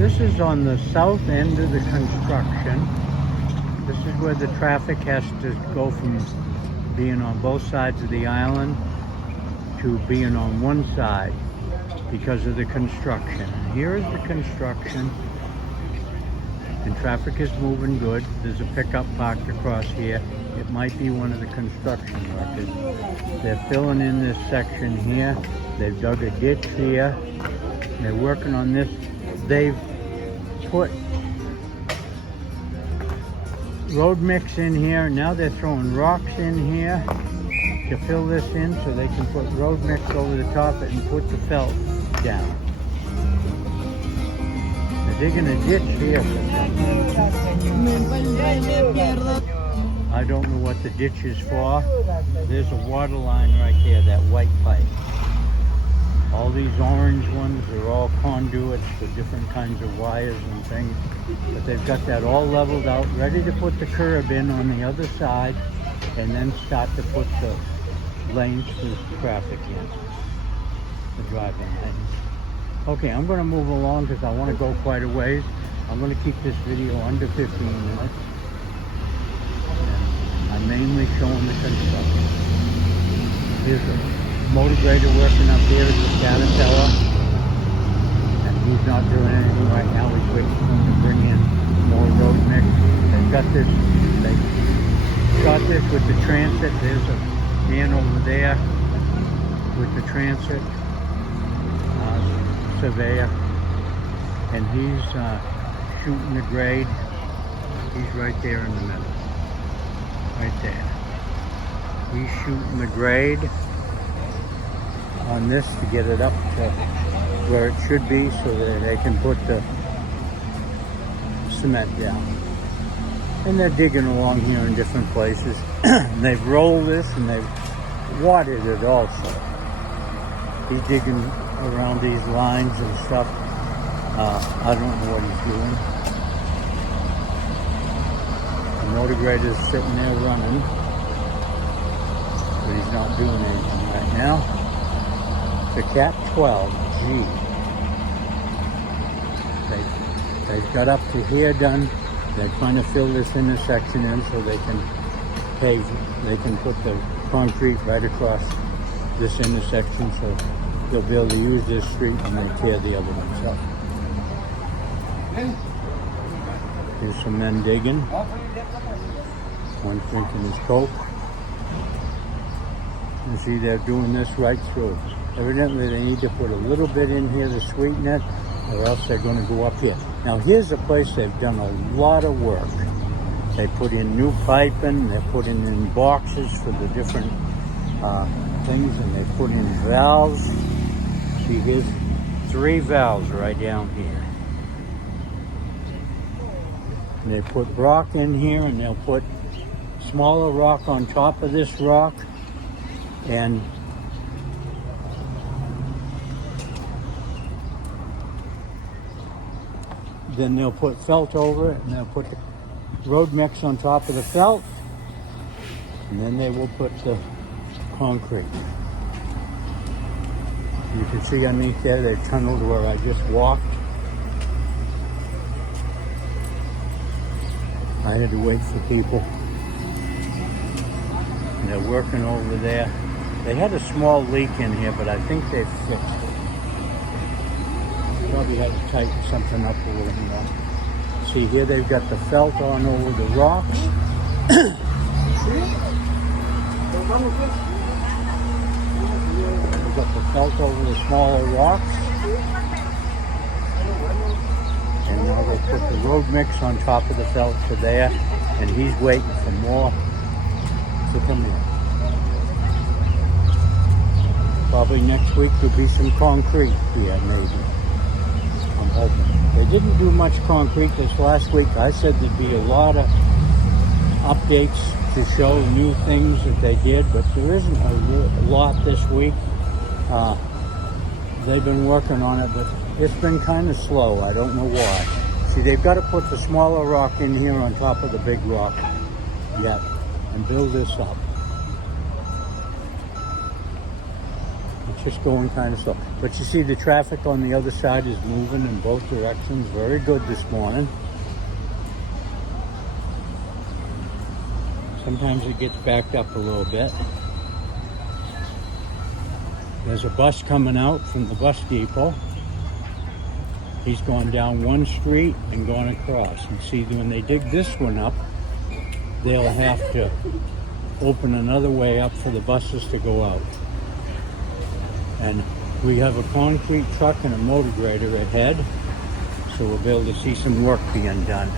This is on the south end of the construction. This is where the traffic has to go from being on both sides of the island to being on one side because of the construction. And here is the construction, and traffic is moving good. There's a pickup parked across here. It might be one of the construction workers. They're filling in this section here. They've dug a ditch here. They're working on this. They've put road mix in here. Now they're throwing rocks in here to fill this in so they can put road mix over the top of it and put the felt down. They're digging a ditch here for something. I don't know what the ditch is for. There's a water line right there, that white pipe. All these orange ones are all conduits for different kinds of wires and things. But they've got that all leveled out, ready to put the curb in on the other side, and then start to put the lanes for traffic in, the driving lanes. Okay, I'm going to move along because I want to go quite a ways. I'm going to keep this video under 15 minutes. And I'm mainly showing the construction. Here's a motor grader working up here at the Caterpillar, and he's not doing anything right now. He's waiting for him to bring in more road mix. They've got this, they shot this with the transit. There's a man over there with the transit surveyor, and he's shooting the grade. He's right there in the middle, right there. He's shooting the grade on this to get it up to where it should be so that they can put the cement down. And they're digging along here in different places. And they've rolled this and they've watered it also. He's digging around these lines and stuff. I don't know what he's doing. The motor grader's sitting there running, but he's not doing anything right now. The Cat 12G. They've got up to here done. They're trying to fill this intersection in so they can pave. They can put the concrete right across this intersection so they'll be able to use this street and then tear the other ones up. Here's some men digging. One's drinking his Coke. You see, they're doing this right through. Evidently, they need to put a little bit in here to sweeten it, or else they're going to go up here. Now, here's a place they've done a lot of work. They put in new piping, they're putting in boxes for the different things, and they put in valves. See, here's 3 valves right down here. And they put rock in here, and they'll put smaller rock on top of this rock, and then they'll put felt over it, and they'll put the road mix on top of the felt, and then they will put the concrete. You can see underneath there, they tunneled where I just walked. I had to wait for people. And they're working over there. They had a small leak in here, but I think they've fixed it. Probably had to tighten something up a little more. See, here they've got the felt on over the rocks. They've got the felt over the smaller rocks. And now they put the road mix on top of the felt to there, and he's waiting for more to come in. Probably next week there'll be some concrete here, maybe. I'm hoping. They didn't do much concrete this last week. I said there'd be a lot of updates to show new things that they did, but there isn't a lot this week. They've been working on it, but it's been kind of slow. I don't know why. See, they've got to put the smaller rock in here on top of the big rock yet and build this up. it's just going kind of slow. But you see the traffic on the other side is moving in both directions. Very good this morning. Sometimes it gets backed up a little bit. There's a bus coming out from the bus depot. He's going down one street and going across. And see, when they dig this one up, they'll have to open another way up for the buses to go out. And we have a concrete truck and a motor grader ahead, so we'll be able to see some work being done.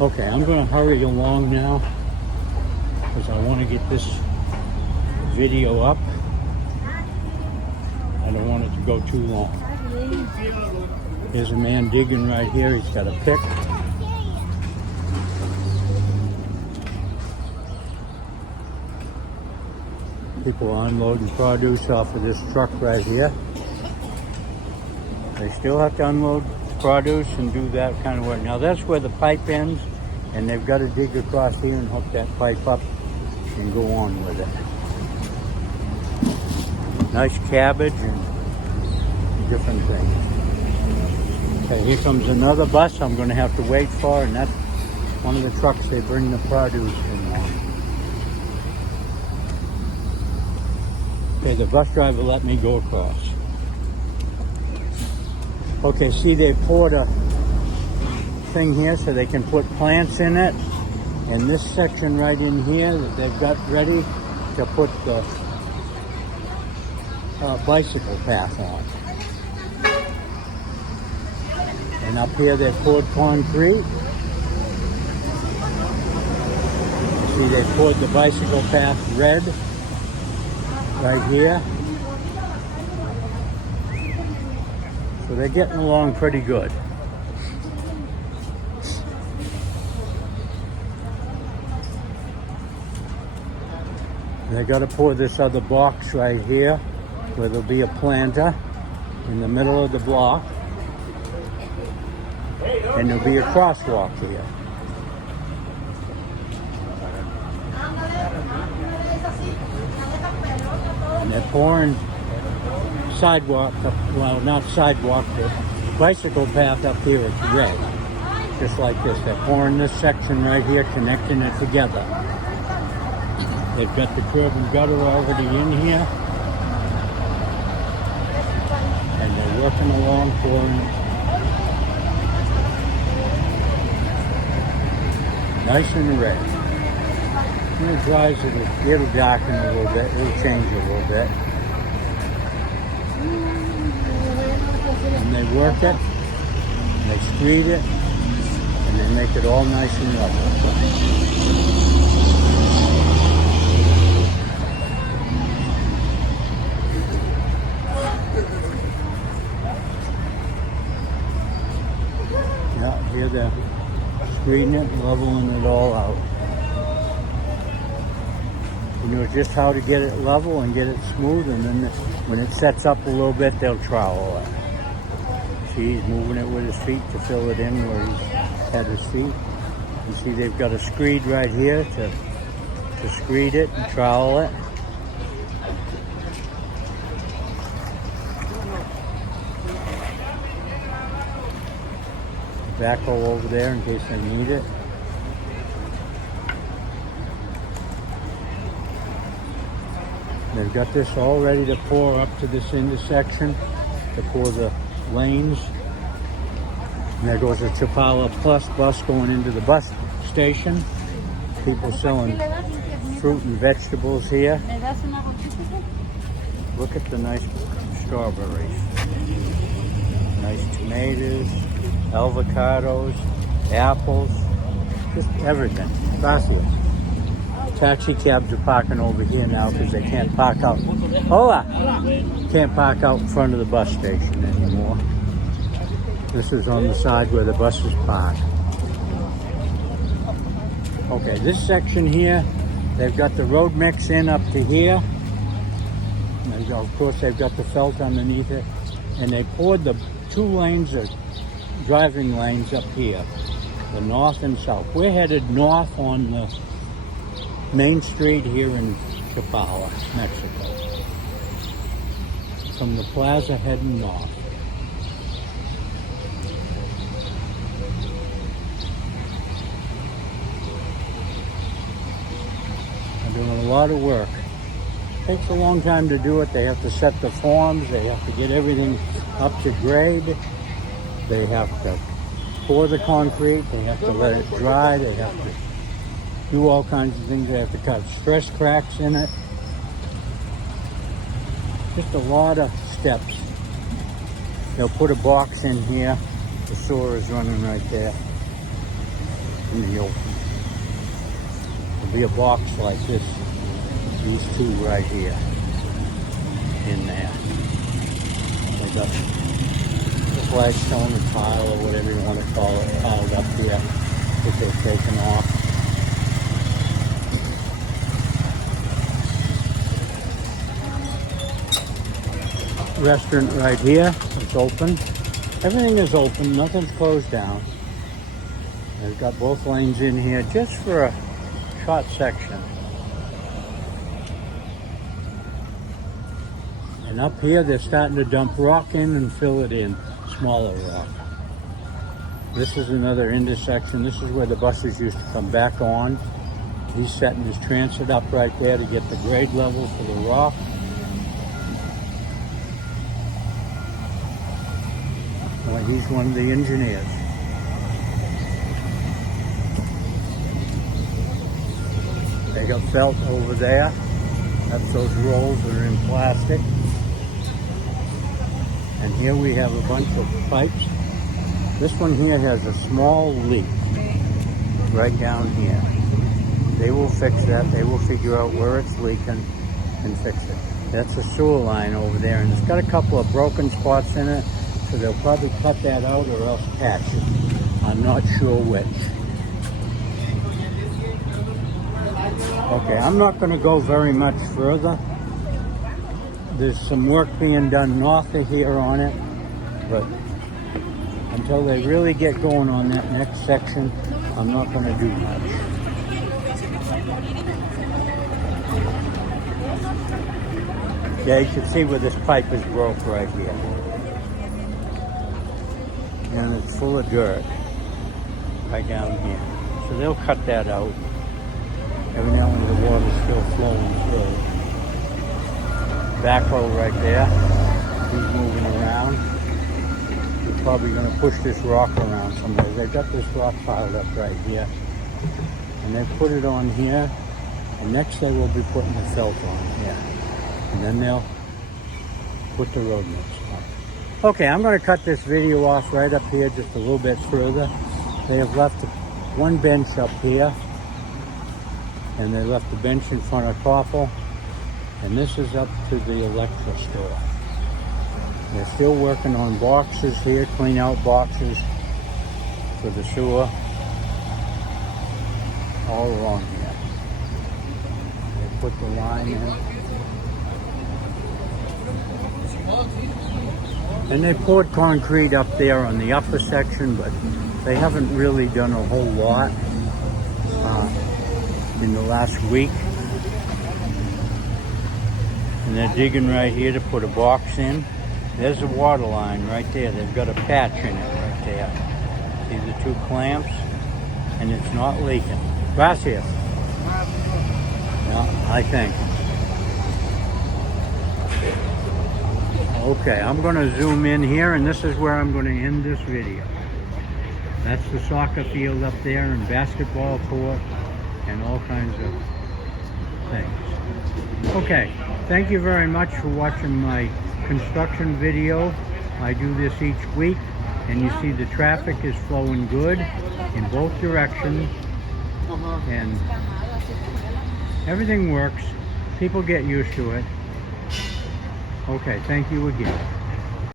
Okay, I'm going to hurry along now because I want to get this video up. I don't want it to go too long. There's a man digging right here. He's got a pick. People are unloading produce off of this truck right here. They still have to unload produce and do that kind of work. Now that's where the pipe ends, and they've got to dig across here and hook that pipe up and go on with it. Nice cabbage and different things. Okay, here comes another bus I'm going to have to wait for, and that's one of the trucks they bring the produce in on. Okay, the bus driver let me go across. Okay, see, they poured a thing here so they can put plants in it. And this section right in here that they've got ready to put the bicycle path on. And up here they poured concrete. See, they poured the bicycle path red right here. So they're getting along pretty good. They got to pour this other box right here where there'll be a planter in the middle of the block. And there'll be a crosswalk here. And they're pouring sidewalk up, well, not sidewalk, the bicycle path up here. It's red, just like this. They're pouring this section right here, connecting it together. They've got the curb and gutter already in here. And they're working along, pouring it. Nice and red. When it dries, it'll darken a little bit. It'll change a little bit. And they work it, and they screed it, and they make it all nice and level. Yeah, here they're screeding it, leveling it all out. You know just how to get it level and get it smooth, and then when it sets up a little bit, they'll trowel it. See, he's moving it with his feet to fill it in where he's had his feet. You see, they've got a screed right here to screed it and trowel it. Backhoe over there in case they need it. They've got this all ready to pour up to this intersection to pour the lanes. And there goes a Chapala Plus bus going into the bus station. People selling fruit and vegetables here. Look at the nice strawberries. Nice tomatoes, avocados, apples, just everything. Gracias. Taxi cabs are parking over here now because they can't park out. Hola! Can't park out in front of the bus station anymore. This is on the side where the buses park. Okay, this section here, they've got the road mix in up to here. And of course, they've got the felt underneath it. And they poured the 2 lanes of driving lanes up here, the north and south. We're headed north on the Main Street here in Chapala, Mexico. from the plaza heading north. They're doing a lot of work. Takes a long time to do it. They have to set the forms. They have to get everything up to grade. They have to pour the concrete. They have to let it dry. They have to do all kinds of things. They have to cut stress cracks in it. Just a lot of steps. They'll put a box in here. The sewer is running right there in the open. There'll be a box like this. These two right here, in there. They got the flagstone or tile or whatever you want to call it, piled up here that they're taking off. Restaurant right here, it's open. Everything is open, nothing's closed down. They've got both lanes in here just for a short section. And up here, they're starting to dump rock in and fill it in, smaller rock. This is another intersection. This is where the buses used to come back on. He's setting his transit up right there to get the grade level for the rock. Well, he's one of the engineers. They got felt over there. That's those rolls that are in plastic. And here we have a bunch of pipes. This one here has a small leak right down here. They will fix that. They will figure out where it's leaking and fix it. That's a sewer line over there, and it's got a couple of broken spots in it, so they'll probably cut that out or else patch it. I'm not sure which. Okay, I'm not going to go very much further. There's some work being done north of here on it, but until they really get going on that next section, I'm not going to do much. Yeah, you can see where this pipe is broke right here. And it's full of dirt right down here. So they'll cut that out. Every now and then the water's still flowing through. Backhoe right there. He's moving around. He's probably going to push this rock around somewhere. They've got this rock piled up right here. And they put it on here. And next they will be putting the felt on here. And then they'll put the road mix on. Okay, I'm going to cut this video off right up here just a little bit further. They have left one bench up here. And they left the bench in front of Koppel. And this is up to the electrical store. They're still working on boxes here, clean out boxes for the sewer all along here. They put the line in. And they poured concrete up there on the upper section, but they haven't really done a whole lot in the last week. And they're digging right here to put a box in. There's a water line right there. They've got a patch in it right there. See the two clamps? And it's not leaking. Gracias. Yeah, I think. Okay, I'm going to zoom in here, and this is where I'm going to end this video. That's the soccer field up there, and basketball court, and all kinds of things. Okay, thank you very much for watching my construction video. I do this each week, and you see the traffic is flowing good in both directions, and everything works. People get used to it. Okay, thank you again.